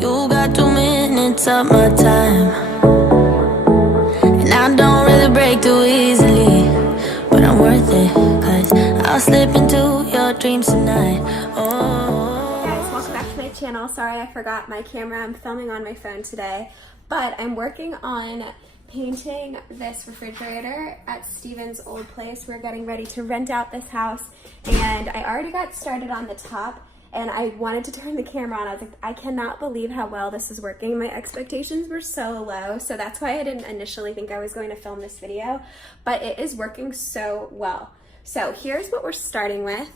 You got 2 minutes of my time, and I don't really break too easily, but I'm worth it, cause I'll slip into your dreams tonight. Oh. Hey guys, welcome back to my channel. Sorry I forgot my camera. I'm filming on my phone today, but I'm working on painting this refrigerator at Steven's old place. We're getting ready to rent out this house, and I already got started on the top, and I wanted to turn the camera on. I was like, I cannot believe how well this is working. My expectations were so low, so that's why I didn't initially think I was going to film this video, but it is working so well. So here's what we're starting with.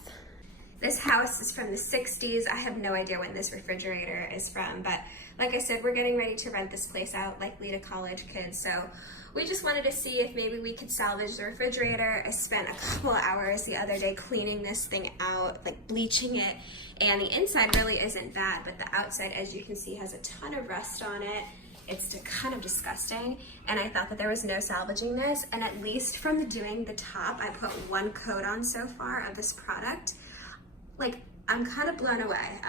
This house is from the 60s. I have no idea when this refrigerator is from, but like I said, we're getting ready to rent this place out, likely to college kids. So we just wanted to see if maybe we could salvage the refrigerator. I spent a couple of hours the other day cleaning this thing out, like bleaching it, and the inside really isn't bad, but the outside, as you can see, has a ton of rust on it. It's kind of disgusting, and I thought that there was no salvaging this, and at least from doing the top, I put 1 coat on so far of this product. Like, I'm kind of blown away.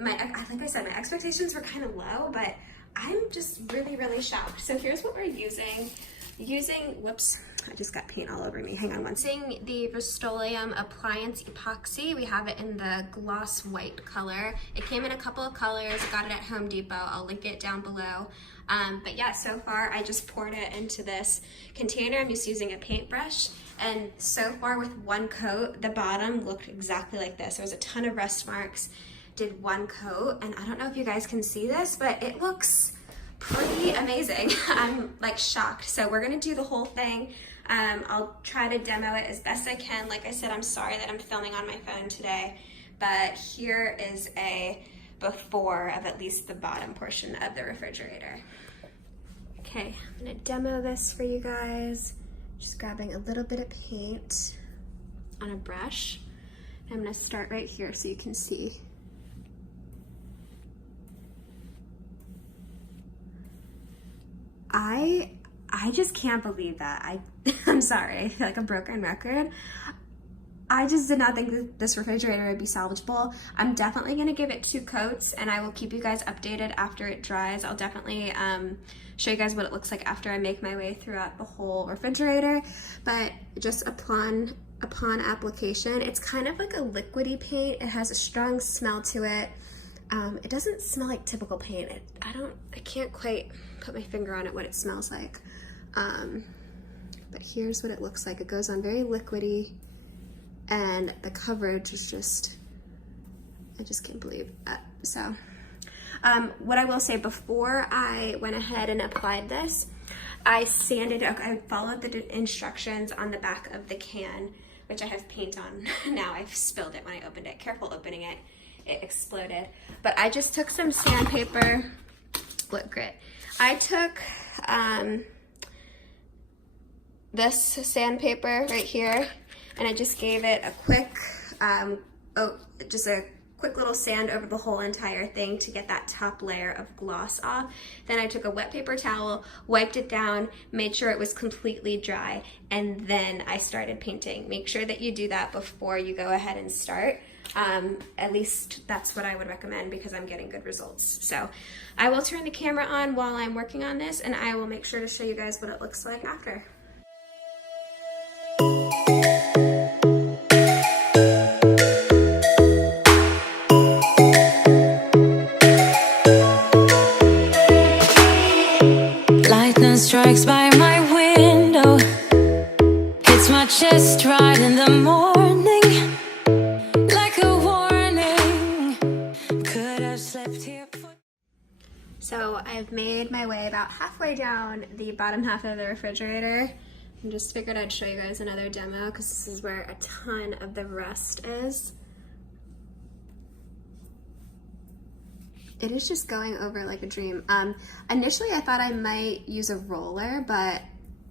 Like I said, my expectations were kind of low, but I'm just really shocked. So here's what we're using. Whoops, I just got paint all over me. Hang on one second. Using the Rustoleum Appliance Epoxy. We have it in the gloss white color. It came in a couple of colors. Got it at Home Depot. I'll link it down below. But yeah, so far I just poured it into this container. I'm just using a paintbrush. And so far with 1 coat, the bottom looked exactly like this. There was a ton of rust marks. Did 1 coat, and I don't know if you guys can see this, but it looks pretty amazing. I'm like shocked. So we're gonna do the whole thing. I'll try to demo it as best I can. Like I said, I'm sorry that I'm filming on my phone today, but here is a before of at least the bottom portion of the refrigerator. Okay, I'm gonna demo this for you guys. Just grabbing a little bit of paint on a brush. I'm gonna start right here so you can see. I just can't believe that. I'm sorry, I feel like a broken record. I just did not think that this refrigerator would be salvageable. I'm definitely gonna give it 2 coats, and I will keep you guys updated after it dries. I'll definitely show you guys what it looks like after I make my way throughout the whole refrigerator. But just upon application, it's kind of like a liquidy paint. It has a strong smell to it. It doesn't smell like typical paint. I can't quite put my finger on it what it smells like. But here's what it looks like. It goes on very liquidy, and the coverage is just, I just can't believe that. So, what I will say, before I went ahead and applied this, I followed the instructions on the back of the can, which I have paint on now. I've spilled it when I opened it. Careful opening it. It exploded. But I just took some sandpaper, lip grit. I took this sandpaper right here, and I just gave it a quick, just a quick little sand over the whole entire thing to get that top layer of gloss off. Then I took a wet paper towel, wiped it down, made sure it was completely dry, and then I started painting. Make sure that you do that before you go ahead and start. At least that's what I would recommend, because I'm getting good results. So I will turn the camera on while I'm working on this, and I will make sure to show you guys what it looks like after. Lightning strikes by my window, hits my chest right in the morning, like a warning. Could have slept here. So I've made my way about halfway down the bottom half of the refrigerator, and just figured I'd show you guys another demo, because this is where a ton of the rust is. It is just going over like a dream. Initially I thought I might use a roller, but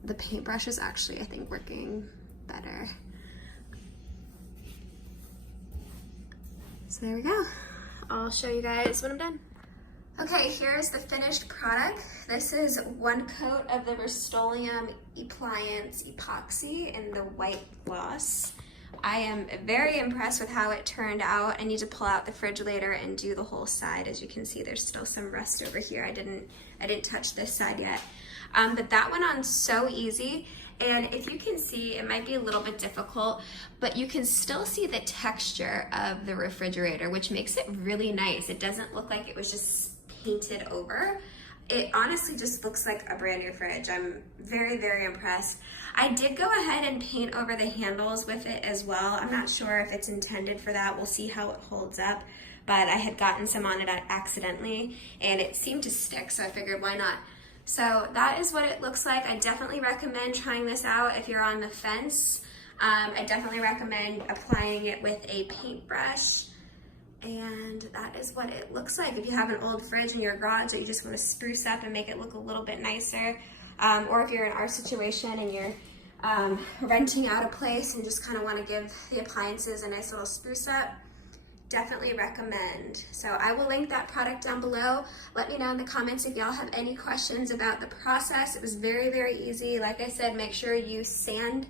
the paintbrush is actually, I think, working better. So there we go. I'll show you guys when I'm done. Okay, here's the finished product. This is 1 coat of the Rustoleum Appliance Epoxy in the white gloss. I am very impressed with how it turned out. I need to pull out the fridge later and do the whole side. As you can see, there's still some rust over here. I didn't touch this side yet. But that went on so easy. And if you can see, it might be a little bit difficult, but you can still see the texture of the refrigerator, which makes it really nice. It doesn't look like it was just painted over. It honestly just looks like a brand new fridge. I'm very, very impressed. I did go ahead and paint over the handles with it as well. I'm not sure if it's intended for that. We'll see how it holds up, but I had gotten some on it accidentally and it seemed to stick, so I figured why not. So that is what it looks like. I definitely recommend trying this out if you're on the fence. I definitely recommend applying it with a paintbrush. And that is what it looks like. If you have an old fridge in your garage that you just want to spruce up and make it look a little bit nicer, or if you're in our situation and you're renting out a place and just kind of want to give the appliances a nice little spruce up, definitely recommend. So I will link that product down below. Let me know in the comments if y'all have any questions about the process. It was very, very easy. Like I said, make sure you sand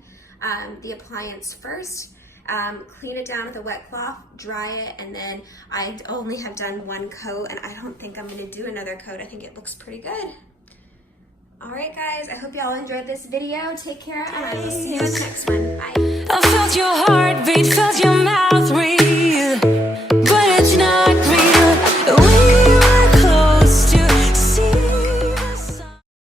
the appliance first. Clean it down with a wet cloth, dry it, and then I only have done one coat, and I don't think I'm going to do another coat. I think it looks pretty good. All right, guys, I hope y'all enjoyed this video. Take care, and I will see you in the next one. Bye. I felt your heartbeat, felt your